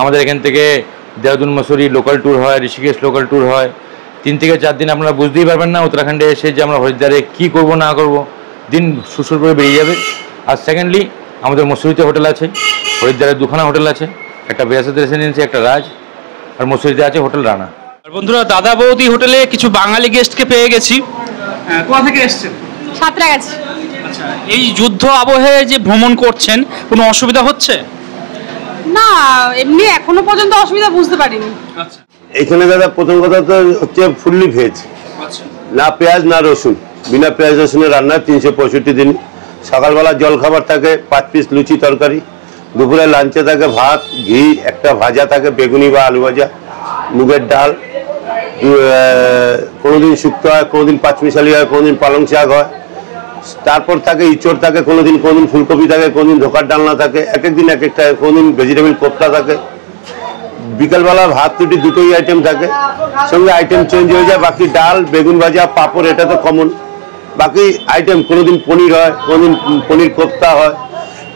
আমাদের এখান থেকে দেহরাদুন মসুরি লোকাল ট্যুর হয়, ঋষিকেশ লোকাল ট্যুর হয়। 3 থেকে 4 দিন আপনারা বুঝতেই পারবেন না উত্তরাখণ্ডে এসে যে আমরা হরিদ্বারে কী করব না করব, দিন সুসুর করে বেরিয়ে যাবে। আর সেকেন্ডলি আমাদের মসুরিতে হোটেল আছে, হরিদ্বারে 2খানা হোটেল আছে, একটা বেয়াসাদ রেসিডেন্সি, একটা রাজ, আর মসুরিতে আছে হোটেল রানা। বন্ধুরা, দাদা বৌদি হোটেলে কিছু বাঙালি গেস্টকে পেয়ে গেছি। কোথা থেকে এসেছেন? সাঁতরাগাছি। আচ্ছা, এই যুদ্ধ আবহে যে ভ্রমণ করছেন কোনো অসুবিধা হচ্ছে? না, এমনি এখনো পর্যন্ত অসুবিধা বুঝতে পারিনি। আচ্ছা, এখানে দাদা প্রথম কথা তো হচ্ছে ফুললি ভেজ, আচ্ছা, না পেঁয়াজ না রসুন, বিনা পেঁয়াজ রসুনের রান্না 365 দিন। সকালবেলা জল খাবার থাকে 5 পিস লুচি তরকারি, দুপুরে লাঞ্চে থাকে ভাত, ঘি, একটা ভাজা থাকে বেগুনি বা আলু ভাজা, মুগের ডাল, কোনোদিন শুক্তো হয়, কোনোদিন পাঁচমিশালি হয়, কোনোদিন পালং শাক হয়, তারপর থাকে ইঁচড় থাকে, কোনোদিন ফুলকপি থাকে, কোনোদিন ধোকার ডালনা থাকে, এক একদিন এক একটা, কোনোদিন ভেজিটেবিল কোপ্তা থাকে। বিকালবেলা ভাত রুটি দুটোই আইটেম থাকে, সঙ্গে আইটেম চেঞ্জ হয়ে যায়। বাকি ডাল, বেগুন ভাজা, পাঁপড়, এটা তো কমন। বাকি আইটেম কোনোদিন পনির হয়, কোনোদিন পনির কোপ্তা হয়,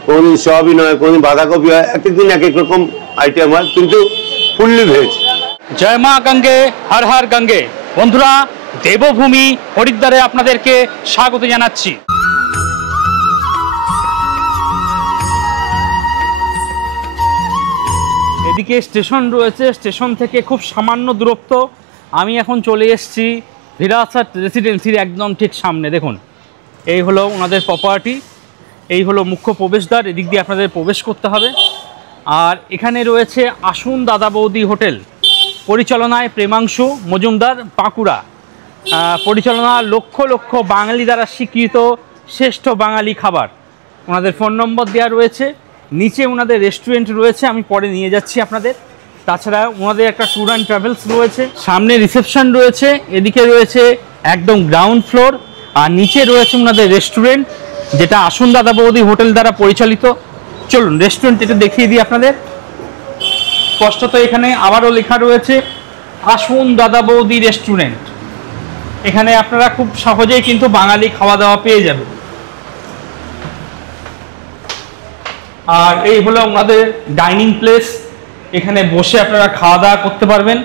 কোনোদিন সয়াবিন হয়, কোনোদিন বাঁধাকপি হয়, এক একদিন এক এক রকম আইটেম হয়, কিন্তু ফুললি ভেজ। জয় মা গঙ্গে, হর হর গঙ্গে। বন্ধুরা, দেবভূমি হরিদ্বারে আপনাদেরকে স্বাগত জানাচ্ছি। এদিকে স্টেশন রয়েছে, স্টেশন থেকে খুব সামান্য দূরত্ব। আমি এখন চলে এসেছি ভিরাসাত রেসিডেন্সির একদম ঠিক সামনে। দেখুন, এই হলো ওনাদের প্রপার্টি, এই হলো মুখ্য প্রবেশদ্বার, এদিক দিয়ে আপনাদের প্রবেশ করতে হবে। আর এখানে রয়েছে আসুন দাদা বৌদি হোটেল, পরিচালনায় প্রেমাংশু মজুমদার, বাঁকুড়া। পরিচালনা লক্ষ লক্ষ বাঙালি দ্বারা স্বীকৃত শ্রেষ্ঠ বাঙালি খাবার। ওনাদের ফোন নম্বর দেওয়া রয়েছে, নিচে ওনাদের রেস্টুরেন্ট রয়েছে, আমি পরে নিয়ে যাচ্ছি আপনাদের। তাছাড়া ওনাদের একটা ট্যুর অ্যান্ড ট্রাভেলস রয়েছে, সামনে রিসেপশন রয়েছে, এদিকে রয়েছে একদম গ্রাউন্ড ফ্লোর, আর নিচে রয়েছে ওনাদের রেস্টুরেন্ট, যেটা আসুন দাদা বৌদি হোটেল দ্বারা পরিচালিত। চলুন রেস্টুরেন্ট একটু দেখিয়ে দিই আপনাদের। স্পষ্টত এখানে আবারও লেখা রয়েছে আসুন দাদা বৌদি রেস্টুরেন্ট। এখানে আপনারা খুব সহজেই কিন্তু বাঙালি খাওয়া দাওয়া পেয়ে যাবেন। আর এই হলো ওনাদের ডাইনিং প্লেস, এখানে বসে আপনারা খাওয়া দাওয়া করতে পারবেন,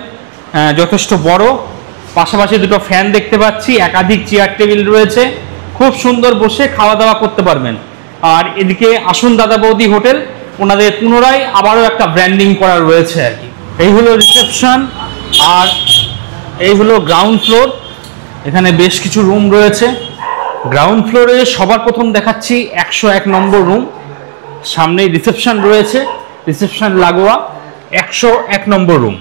যথেষ্ট বড়। পাশাপাশি দুটো ফ্যান দেখতে পাচ্ছি, একাধিক চেয়ার টেবিল রয়েছে, খুব সুন্দর বসে খাওয়া দাওয়া করতে পারবেন। আর এদিকে আসুন দাদা বৌদি হোটেল, ওনাদের পুনরায় আবারও একটা ব্র্যান্ডিং করা রয়েছে আর কি। এই হলো রিসেপশন, আর এই হলো গ্রাউন্ড ফ্লোর। এখানে বেশ কিছু রুম রয়েছে। গ্রাউন্ড ফ্লোরে সবার প্রথম দেখাচ্ছি 101 নম্বর রুম, সামনেই রিসেপশন রয়েছে, রিসেপশন লাগোয়া 101 নম্বর রুম।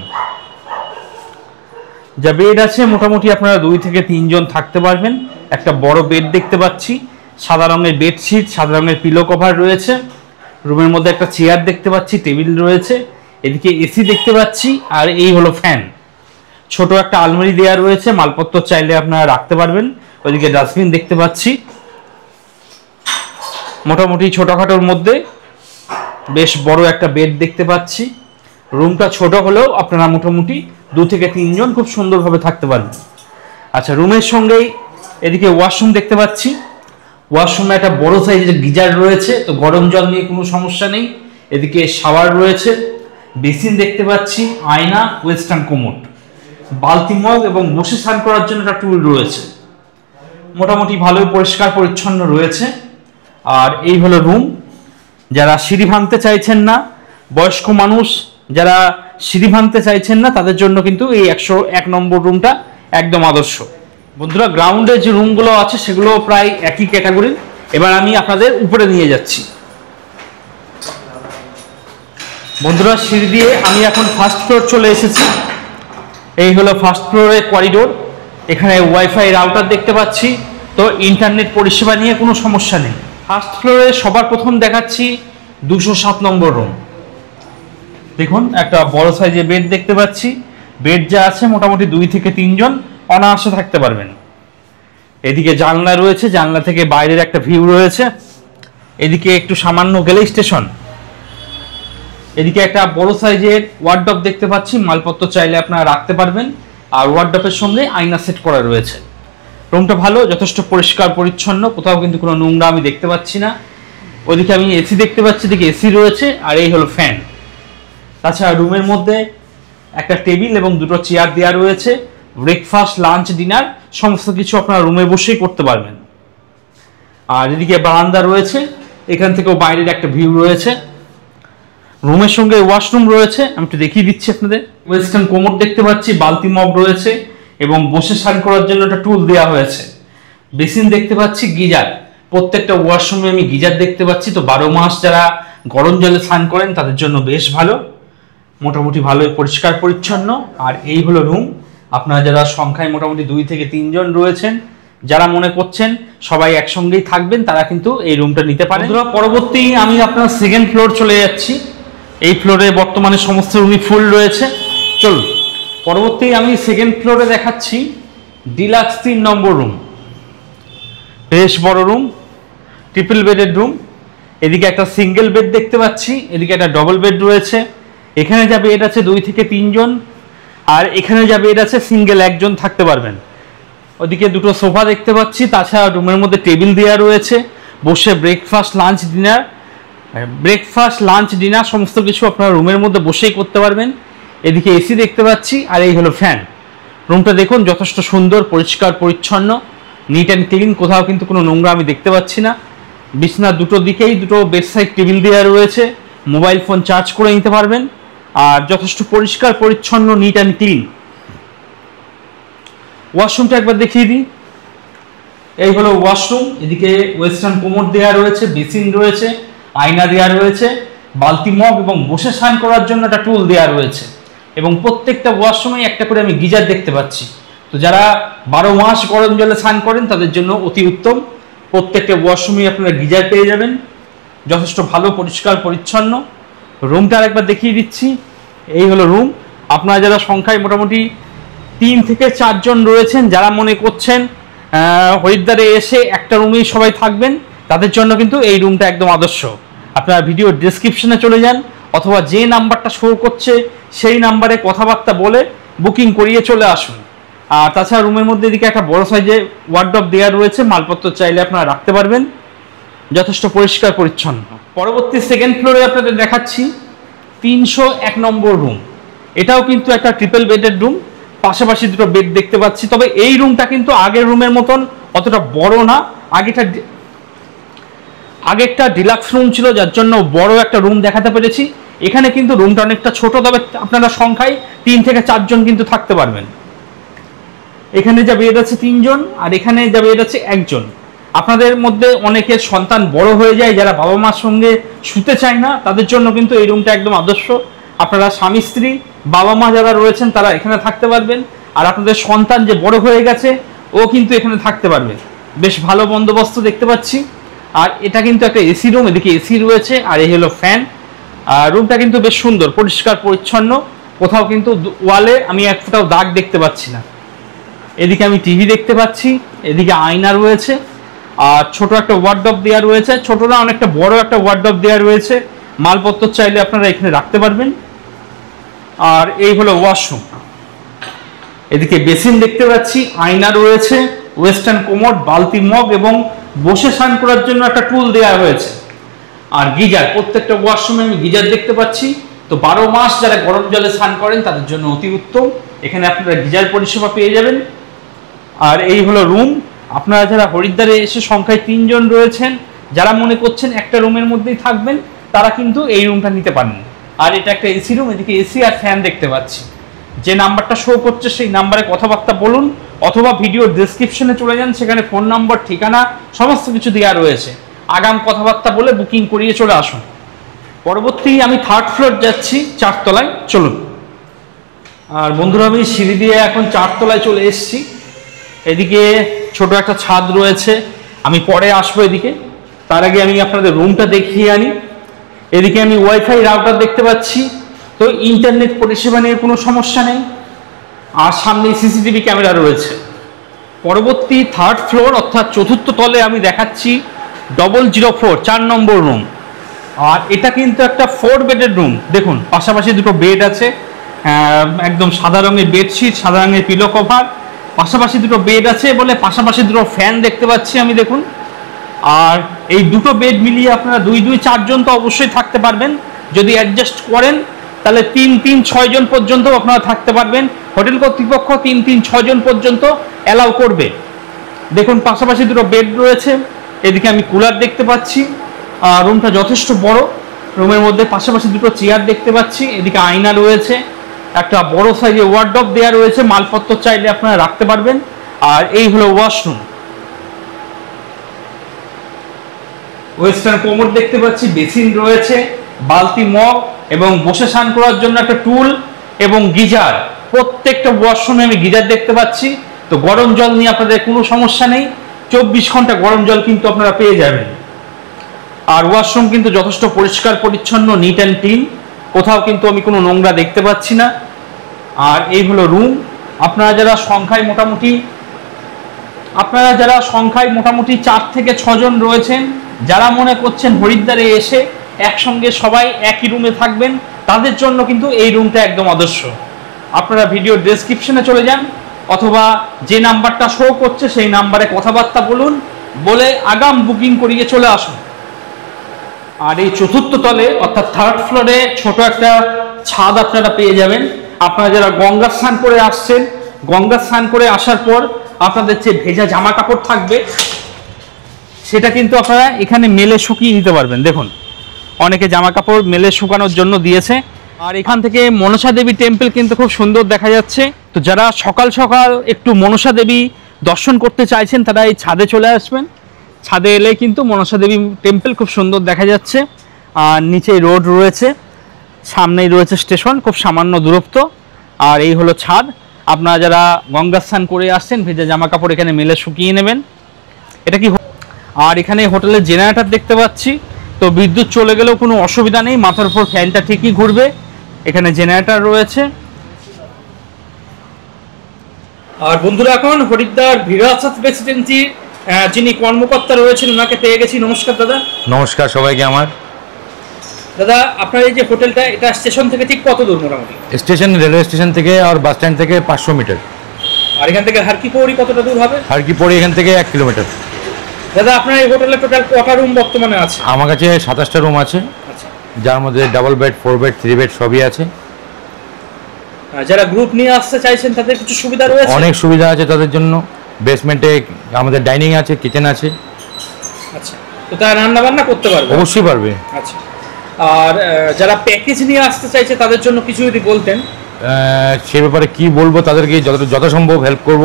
যা বেড আছে মোটামুটি আপনারা 2 থেকে 3 জন থাকতে পারবেন। একটা বড় বেড দেখতে পাচ্ছি, সাদা রঙের বেডশিট, সাদা রঙের পিলো কভার রয়েছে। রুমের মধ্যে একটা চেয়ার দেখতে পাচ্ছি, টেবিল রয়েছে, এদিকে এসি দেখতে পাচ্ছি, আর এই হলো ফ্যান। ছোট একটা আলমারি দেওয়া রয়েছে, মালপত্র চাইলে আপনারা রাখতে পারবেন। ওইদিকে ডাস্টবিন দেখতে পাচ্ছি। মোটামুটি ছোটখাটোর মধ্যে বেশ বড় একটা বেড দেখতে পাচ্ছি। রুমটা ছোট হলেও আপনারা মোটামুটি 2 থেকে 3 জন খুব সুন্দরভাবে থাকতে পারবেন। আচ্ছা, রুমের সঙ্গেই এদিকে ওয়াশরুম দেখতে পাচ্ছি। ওয়াশরুমে একটা বড় সাইজের গিজার রয়েছে, তো গরম জল নিয়ে কোনো সমস্যা নেই। এদিকে শাওয়ার রয়েছে, বেসিন দেখতে পাচ্ছি, আয়না, ওয়েস্টার্ন কোমোড, বালতি মগ এবং বসে স্নান করার জন্য একটা টুল রয়েছে। মোটামুটি ভালোই পরিষ্কার পরিচ্ছন্ন রয়েছে। আর এই হলো রুম। যারা সিঁড়ি ভাঙতে চাইছেন না, বয়স্ক মানুষ যারা সিঁড়ি ভাঙতে চাইছেন না, তাদের জন্য কিন্তু এই 101 নম্বর রুমটা একদম আদর্শ। বন্ধুরা, গ্রাউন্ডে যে রুমগুলো আছে সেগুলো প্রায় একই ক্যাটাগরির। এবার আমি আপনাদের উপরে নিয়ে যাচ্ছি। বন্ধুরা, সিঁড়ি দিয়ে আমি এখন ফার্স্ট ফ্লোর চলে এসেছি। এই হলো ফার্স্ট ফ্লোরের করিডোর। এখানে ওয়াইফাই রাউটার দেখতে পাচ্ছি, তো ইন্টারনেট পরিষেবা নিয়ে কোনো সমস্যা নেই। ফার্স্ট ফ্লোরে সবার প্রথম দেখাচ্ছি 207 নম্বর রুম। দেখুন, একটা বড় সাইজের বেড দেখতে পাচ্ছি। বেড যা আছে মোটামুটি 2 থেকে 3 জন অনায়াসে থাকতে পারবেন। এদিকে জানলা রয়েছে, জানলা থেকে বাইরের একটা ভিউ রয়েছে। এদিকে একটু সামান্য গেলেই স্টেশন। এদিকে একটা বড় সাইজের ওয়ার্ডরোব দেখতে পাচ্ছি, মালপত্র চাইলে আপনারা রাখতে পারবেন। আর ওয়ার্ডরোবের সঙ্গে আয়না সেট করা রয়েছে। রুমটা ভালো, যথেষ্ট পরিষ্কার পরিচ্ছন্ন, কোথাও কিন্তু কোনো নোংরা আমি দেখতে পাচ্ছি না। ওইদিকে আমি এসি দেখতে পাচ্ছি, এদিকে এসি রয়েছে, আর এই হলো ফ্যান। তাছাড়া রুমের মধ্যে একটা টেবিল এবং দুটো চেয়ার দেওয়া রয়েছে। ব্রেকফাস্ট, লাঞ্চ, ডিনার সমস্ত কিছু আপনারা রুমে বসেই করতে পারবেন। আর এদিকে বারান্দা রয়েছে, এখান থেকেও বাইরের একটা ভিউ রয়েছে। রুমের সঙ্গে ওয়াশরুম রয়েছে, আমি একটু দেখিয়ে দিচ্ছি আপনাদের। ওয়েস্টার্ন কোমোড দেখতে পাচ্ছি, বালতি মগ রয়েছে এবং বসে স্নান করার জন্য একটা টুল দেওয়া হয়েছে। বেসিন দেখতে পাচ্ছি, গিজার, প্রত্যেকটা ওয়াশরুমে আমি গিজার দেখতে পাচ্ছি। তো 12 মাস যারা গরম জলে স্নান করেন তাদের জন্য বেশ ভালো, মোটামুটি ভালো পরিষ্কার পরিচ্ছন্ন। আর এই হলো রুম। আপনারা যারা সংখ্যায় মোটামুটি 2 থেকে 3 জন রয়েছেন, যারা মনে করছেন সবাই একসঙ্গেই থাকবেন, তারা কিন্তু এই রুমটা নিতে পারেন। পরবর্তী আমি আপনার সেকেন্ড ফ্লোর চলে যাচ্ছি। এই ফ্লোরে বর্তমানে সমস্ত রুমই ফুল রয়েছে। চলুন পরবর্তী আমি সেকেন্ড ফ্লোরে দেখাচ্ছি ডিলাক্স 3 নম্বর রুম। বেশ বড় রুম, ট্রিপল বেডের রুম। এদিকে একটা সিঙ্গেল বেড দেখতে পাচ্ছি, এদিকে একটা ডবল বেড রয়েছে। এখানে যা বেড আছে 2 থেকে 3 জন, আর এখানে যা বেড আছে সিঙ্গেল 1 জন থাকতে পারবেন। ওদিকে দুটো সোফা দেখতে পাচ্ছি। তাছাড়া রুমের মধ্যে টেবিল দেওয়া রয়েছে, বসে ব্রেকফাস্ট, লাঞ্চ, ডিনার সমস্ত কিছু আপনারা রুমের মধ্যে বসেই করতে পারবেন। এদিকে এসি দেখতে পাচ্ছি, আর এই হলো ফ্যান। রুমটা দেখুন যথেষ্ট সুন্দর, পরিষ্কার পরিচ্ছন্ন, নিট অ্যান্ড ক্লিন, কোথাও কিন্তু কোনো নোংরা আমি দেখতে পাচ্ছি না। বিছনার দুটো দিকেই দুটো বেডসাইড টেবিল দেওয়া রয়েছে, মোবাইল ফোন চার্জ করে নিতে পারবেন। আর যথেষ্ট পরিষ্কার পরিচ্ছন্ন, নিট অ্যান্ড ক্লিন। ওয়াশরুমটা একবার দেখিয়ে দিই। এই হলো ওয়াশরুম। এদিকে ওয়েস্টার্ন কোমোড দেওয়া রয়েছে, বেসিন রয়েছে, আয়না দেওয়া রয়েছে, বালতি মগ এবং বসে স্নান করার জন্য একটা টুল দেওয়া রয়েছে। এবং প্রত্যেকটা ওয়াশরুমে একটা করে আমি গিজার দেখতে পাচ্ছি। তো যারা 12 মাস গরম জলে স্নান করেন তাদের জন্য অতি উত্তম। প্রত্যেকটা ওয়াশরুমে আপনারা গিজার পেয়ে যাবেন, যথেষ্ট ভালো, পরিষ্কার পরিচ্ছন্ন। রুমটা আরেকবার দেখিয়ে দিচ্ছি। এই হলো রুম। আপনারা যারা সংখ্যায় মোটামুটি 3 থেকে 4 জন রয়েছেন, যারা মনে করছেন হরিদ্বারে এসে একটা রুমেই সবাই থাকবেন, তাদের জন্য কিন্তু এই রুমটা একদম আদর্শ। আপনারা ভিডিও ডেসক্রিপশনে চলে যান, অথবা যে নাম্বারটা শো করছে সেই নাম্বারে কথাবার্তা বলে বুকিং করিয়ে চলে আসুন। আর তাছাড়া রুমের মধ্যে এদিকে একটা বড় সাইজে ওয়ার্ডরোব দেওয়া রয়েছে, মালপত্র চাইলে আপনারা রাখতে পারবেন, যথেষ্ট পরিষ্কার পরিচ্ছন্ন। পরবর্তী সেকেন্ড ফ্লোরে আপনাদের দেখাচ্ছি 301 নম্বর রুম। এটাও কিন্তু একটা ট্রিপল বেডের রুম, পাশাপাশি দুটো বেড দেখতে পাচ্ছি। তবে এই রুমটা কিন্তু আগের রুমের মতন অতটা বড় না। আগেরটা ডিলাক্স রুম ছিল, যার জন্য বড় একটা রুম দেখাতে পেরেছি। এখানে কিন্তু রুমটা অনেকটা ছোট, তবে আপনারা সংখ্যায় 3 থেকে 4 জন কিন্তু থাকতে পারবেন। এখানে যা বেড আছে 3 জন, আর এখানে যা বেড আছে 1 জন। আপনাদের মধ্যে অনেকের সন্তান বড় হয়ে যায়, যারা বাবা মার সঙ্গে শুতে চায় না, তাদের জন্য কিন্তু এই রুমটা একদম আদর্শ। আপনারা স্বামী স্ত্রী, বাবা মা যারা রয়েছেন তারা এখানে থাকতে পারবেন। আর আপনাদের সন্তান যে বড় হয়ে গেছে ও কিন্তু এখানে থাকতে পারবে। বেশ ভালো বন্দোবস্ত দেখতে পাচ্ছি। আর এটা কিন্তু একটা এসি রুম, এদিকে এসি রয়েছে, আর এই হলো ফ্যান। আর রুমটা কিন্তু বেশ সুন্দর, পরিষ্কার পরিচ্ছন্ন, কোথাও কিন্তু ওয়ালে আমি এক ফোঁটাও দাগ দেখতে পাচ্ছি না। এদিকে আমি টিভি দেখতে পাচ্ছি, এদিকে আয়না রয়েছে, আর ছোট একটা ওয়ার্ডরোব দেওয়া রয়েছে। ছোট না, অনেকটা বড় একটা ওয়ার্ডরোব দেওয়া রয়েছে, মালপত্র চাইলে আপনারা এখানে রাখতে পারবেন। আর এই হলো ওয়াশরুম। এদিকে বেসিন দেখতে পাচ্ছি, আয়না রয়েছে, ওয়েস্টার্ন কোমোড, বালতি মগ এবং বসে স্নান করার জন্য একটা টুল দেওয়া হয়েছে। আর গিজার, প্রত্যেকটা ওয়াশরুমে আমি গিজার দেখতে পাচ্ছি। তো 12 মাস যারা গরম জলে স্নান করেন তাদের জন্য অতি উত্তম, এখানে আপনারা গিজার পরিষেবা পেয়ে যাবেন। আর এই হলো রুম। আপনারা যারা হরিদ্বারে এসে সংখ্যায় 3 জন রয়েছেন, যারা মনে করছেন একটা রুমের মধ্যেই থাকবেন, তারা কিন্তু এই রুমটা নিতে পারেন। আর এটা একটা এসি রুম, এদিকে এসি আর ফ্যান দেখতে পাচ্ছি। যে নাম্বারটা শো করছে সেই নাম্বারে কথাবার্তা বলুন, অথবা ভিডিও ডেসক্রিপশনে চলে যান, সেখানে ফোন নাম্বার, ঠিকানা সমস্ত কিছু দেওয়া রয়েছে। আগাম কথাবার্তা বলে বুকিং করিয়ে চলে আসুন। পরবর্তী আমি 3rd ফ্লোর যাচ্ছি, 4 তলায়। চলুন। আর বন্ধুরা আমি সিঁড়ি দিয়ে এখন 4 তলায় চলে এসেছি। এদিকে ছোট একটা ছাদ রয়েছে, আমি পরে আসবো এদিকে। তার আগে আমি আপনাদের রুমটা দেখিয়ে আনি। এদিকে আমি ওয়াইফাই রাউটার দেখতে পাচ্ছি, তো ইন্টারনেট পরিষেবা নিয়ে কোনো সমস্যা নেই। আর সামনে সিসিটিভি ক্যামেরা রয়েছে। পরবর্তী 3rd ফ্লোর অর্থাৎ 4র্থ তলে আমি দেখাচ্ছি 004 4 নম্বর রুম। আর এটা কিন্তু একটা 4 বেডের রুম। দেখুন পাশাপাশি দুটো বেড আছে, একদম সাদা রঙের বেডশিট, সাদা রঙের পিলো কভার, পাশাপাশি দুটো বেড আছে বলে পাশাপাশি দুটো ফ্যান দেখতে পাচ্ছি আমি, দেখুন। আর এই দুটো বেড মিলিয়ে আপনারা 2-4 জন তো অবশ্যই থাকতে পারবেন। যদি অ্যাডজাস্ট করেন তাহলে 3-6 জন পর্যন্ত আপনারা থাকতে পারবেন। হোটেল কর্তৃপক্ষ 3-6 জন পর্যন্ত অ্যালাউ করবে। দেখুন পাশাপাশি দুটো বেড রয়েছে, এদিকে আমি কুলার দেখতে পাচ্ছি, রুমটা যথেষ্ট বড়। রুমের মধ্যে পাশাপাশি দুটো চেয়ার দেখতে পাচ্ছি, এদিকে আয়না রয়েছে, একটা বড় সাইজের ওয়ার্ডরোব দেওয়া রয়েছে, মালপত্র চাইলে আপনারা রাখতে পারবেন। আর এই হলো ওয়াশরুম, ওয়েস্টার্ন কোমোড দেখতে পাচ্ছি, বেসিন রয়েছে, বালতি, মগ এবং বসে স্নান করার জন্য একটা টুল এবং গিজার। প্রত্যেকটা ওয়াশরুমে আমি গিজার দেখতে পাচ্ছি। তো গরম জল নিয়ে আপনাদের কোনো সমস্যা নেই, 24 ঘন্টা গরম জল কিন্তু আপনারা পেয়ে যাবেন। আর ওয়াশরুম কিন্তু যথেষ্ট পরিষ্কার পরিচ্ছন্ন, নিট অ্যান্ড ক্লিন, কোথাও কিন্তু আমি কোনো নোংরা দেখতে পাচ্ছি না। আর এই হলো রুম। আপনারা যারা সংখ্যায় মোটামুটি 4 থেকে 6 জন রয়েছেন, যারা মনে করছেন হরিদ্বারে এসে একসঙ্গে সবাই একই রুমে থাকবেন, তাদের জন্য কিন্তু এই রুমটা একদম আদর্শ। আপনারা ভিডিও ডেসক্রিপশনে চলে যান অথবা যে নাম্বারটা শো করছে সেই নাম্বারে কথাবার্তা বলুন, বলে আগাম বুকিং করিয়ে চলে আসুন। আর এই চতুর্থ তলে অর্থাৎ 3rd ফ্লোরে ছোট একটা ছাদ আপনারা পেয়ে যাবেন। আপনারা যারা গঙ্গা স্নান করে আসছেন, গঙ্গা স্নান করে আসার পর আপনাদের যে ভেজা জামা কাপড় থাকবে সেটা কিন্তু আপনারা এখানে মেলে শুকিয়ে নিতে পারবেন। দেখুন অনেকে জামা কাপড় মেলে শুকানোর জন্য দিয়েছে। আর এখান থেকে মনসা দেবী টেম্পল কিন্তু খুব সুন্দর দেখা যাচ্ছে। তো যারা সকাল সকাল একটু মনসা দেবী দর্শন করতে চাইছেন তারা এই ছাদে চলে আসবেন। ছাদে এলে কিন্তু মনসা দেবী টেম্পল খুব সুন্দর দেখা যাচ্ছে। আর নিচেই রোড রয়েছে, সামনেই রয়েছে স্টেশন, খুব সামান্য দূরত্ব। আর এই হলো ছাদ। আপনারা যারা গঙ্গা স্নান করে আসছেন ভেজা জামা কাপড় এখানে মেলে শুকিয়ে নেবেন। এটা কি? আর এখানে হোটেলের জেনারেটর দেখতে পাচ্ছি। তো বিদ্যুৎ চলে গেলেও কোনো অসুবিধা নেই, মাথার উপর ফ্যানটা ঠিকই ঘুরবে। এখানে জেনারেটর রয়েছে। আর বন্ধুরা এখন হরিদ্বার ভিরাসাত রেসিডেন্সির যিনি কর্মকর্তা রয়েছেন ওনাকে পেয়ে গেছি। নমস্কার দাদা। নমস্কার সবাইকে আমার। দাদা আপনার এই যে হোটেলটা, এটা স্টেশন থেকে ঠিক কত দূর মোটামুটি? স্টেশন, রেলওয়ে স্টেশন থেকে আর বাস স্ট্যান্ড থেকে 500 মিটার। আর এখান থেকে হারকি পৌরি কতটা দূর হবে? হারকি পৌরি এখান থেকে 1 কিলোমিটার। দাদা আপনার এই হোটেলে টোটাল কটা রুম বর্তমানে আছে? আমার কাছে 27টা রুম আছে, আচ্ছা, যার মধ্যে ডাবল বেড, 4 বেড, 3 বেড সবই আছে। যারা গ্রুপ নিয়ে আসতে চাইছেন তাদের কিছু সুবিধা রয়েছে? অনেক সুবিধা আছে তাদের জন্য। বেসমেন্টে আমাদের ডাইনিং আছে, কিচেন আছে। আচ্ছা, তো তারা রান্না বান্না করতে পারবে? অবশ্যই পারবে। আচ্ছা, আর যারা প্যাকেজ নিয়ে আসতে চাইছে তাদের জন্য কিছু যদি বলতেন। সে ব্যাপারে কি বলবো, তাদেরকে যথাসম্ভব হেল্প করব,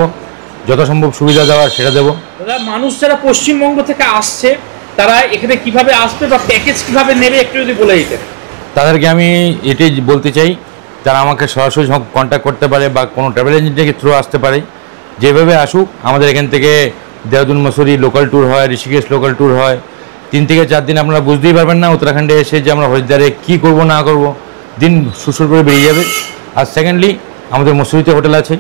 যথাসম্ভব সুবিধা দেওয়ার সেটা দেবো। দাদা মানুষ যারা পশ্চিমবঙ্গ থেকে আসছে তারা এখানে কিভাবে আসবে বা প্যাকেজ কিভাবে নেবে একটু যদি বলে দিতেন। তাদেরকে আমি এটাই বলতে চাই, তারা আমাকে সরাসরি কন্ট্যাক্ট করতে পারে বা কোনো ট্রাভেল এজেন্টের থ্রু আসতে পারে। যেভাবে আসুক, আমাদের এখান থেকে দেহরাদুন মসুরি লোকাল ট্যুর হয়, ঋষিকেশ লোকাল ট্যুর হয়। 3 থেকে 4 দিন আপনারা বুঝতেই পারবেন না উত্তরাখণ্ডে এসে যে আমরা হরিদ্বারে কী করব না করব, দিন সুসুর করে বেরিয়ে যাবে। আর সেকেন্ডলি আমাদের মসুরিতে হোটেল আছে,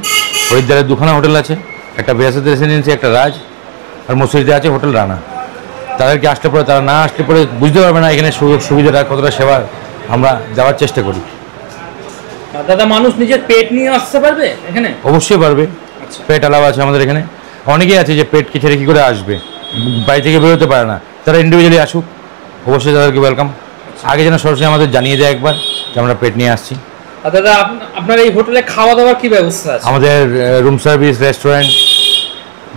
হরিদ্বারে 2খানা হোটেল আছে, একটা ভিরাসাত রেসিডেন্সি, একটা রাজ, আর মসুরিতে আছে হোটেল রানা। তাদেরকে আসতে পরে, তারা না আসতে পরে বুঝতে পারবে না এখানে সুযোগ সুবিধাটা কতটা সেবা আমরা দেওয়ার চেষ্টা করি। দাদা মানুষ নিজের পেট নিয়ে আসতে পারবে এখানে? অবশ্যই পারবে। পেট অ্যালাউ আছে আমাদের এখানে। অনেকেই আছে যে পেটকে ছেড়ে কী করে আসবে, বাড়ি থেকে বেরোতে পারে না, তারা ইন্ডিভিজুয়ালি আসুক, অবশ্যই তাদেরকে ওয়েলকাম। আগে যেন সরাসরি আমাদের জানিয়ে দেয় একবার যে আমরা পেট নিয়ে আসছি। দাদা আপনার এই হোটেলে খাওয়া দাওয়ার কি ব্যবস্থা আছে? আমাদের রুম সার্ভিস, রেস্টুরেন্ট,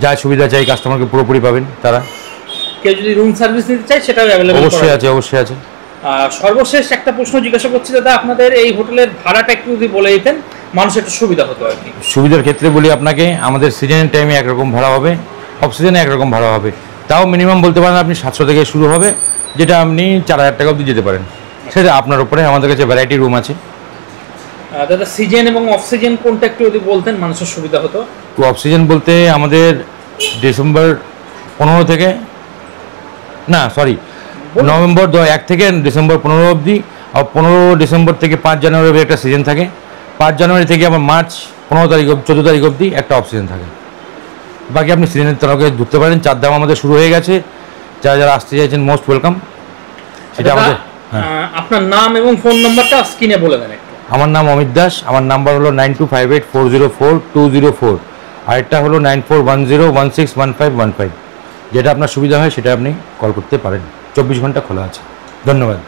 যা সুবিধা চাই কাস্টমারকে পুরোপুরি পাবেন। তারা কেউ যদি রুম সার্ভিস নিতে চায় সেটাও অ্যাভেলেবল? অবশ্যই আছে, অবশ্যই আছে। সর্বশেষ একটা প্রশ্ন জিজ্ঞাসা করছি দাদা, আপনাদের এই হোটেলের ভাড়াটা একটু যদি বলে দিতেন মানুষ একটু সুবিধা হতো আর কি। সুবিধার ক্ষেত্রে বলি আপনাকে, আমাদের সিজনের টাইমে একরকম ভাড়া হবে, অফ সিজনে একরকম ভাড়া হবে। তাও মিনিমাম বলতে পারেন আপনি 700 থেকে শুরু হবে, যেটা আপনি 4000 টাকা অবধি যেতে পারেন। সেটা আপনার উপরে। আমাদের কাছে ভ্যারাইটি রুম আছে। দাদা সিজন এবং অফ সিজন কোনটা একটু যদি বলতেন মানুষের সুবিধা হতো। তো অফ সিজন বলতে আমাদের ডিসেম্বর 15 থেকে, না সরি, নভেম্বর 1 থেকে ডিসেম্বর 15 অবধি। আর 15 ডিসেম্বর থেকে 5 জানুয়ারি অবধি একটা সিজন থাকে। 5 জানুয়ারি থেকে আবার মার্চ 15 তারিখ 14 তারিখ অবধি একটা অফ সিজন থাকে। বাকি আপনি সিজনের তরফে ঢুকতে পারেন। চারধাম আমাদের শুরু হয়ে গেছে, যারা যারা আসতে চাইছেন মোস্ট ওয়েলকাম। সেটা আমাদের। আপনার নাম এবং ফোন নাম্বারটা স্ক্রিনে বলে দেন। আমার নাম অমিত দাস, আমার নাম্বার হলো 9258404204, আরেকটা হলো 9410161515। যেটা আপনার সুবিধা হয় সেটা আপনি কল করতে পারেন। 24 ঘন্টা খোলা আছে। ধন্যবাদ।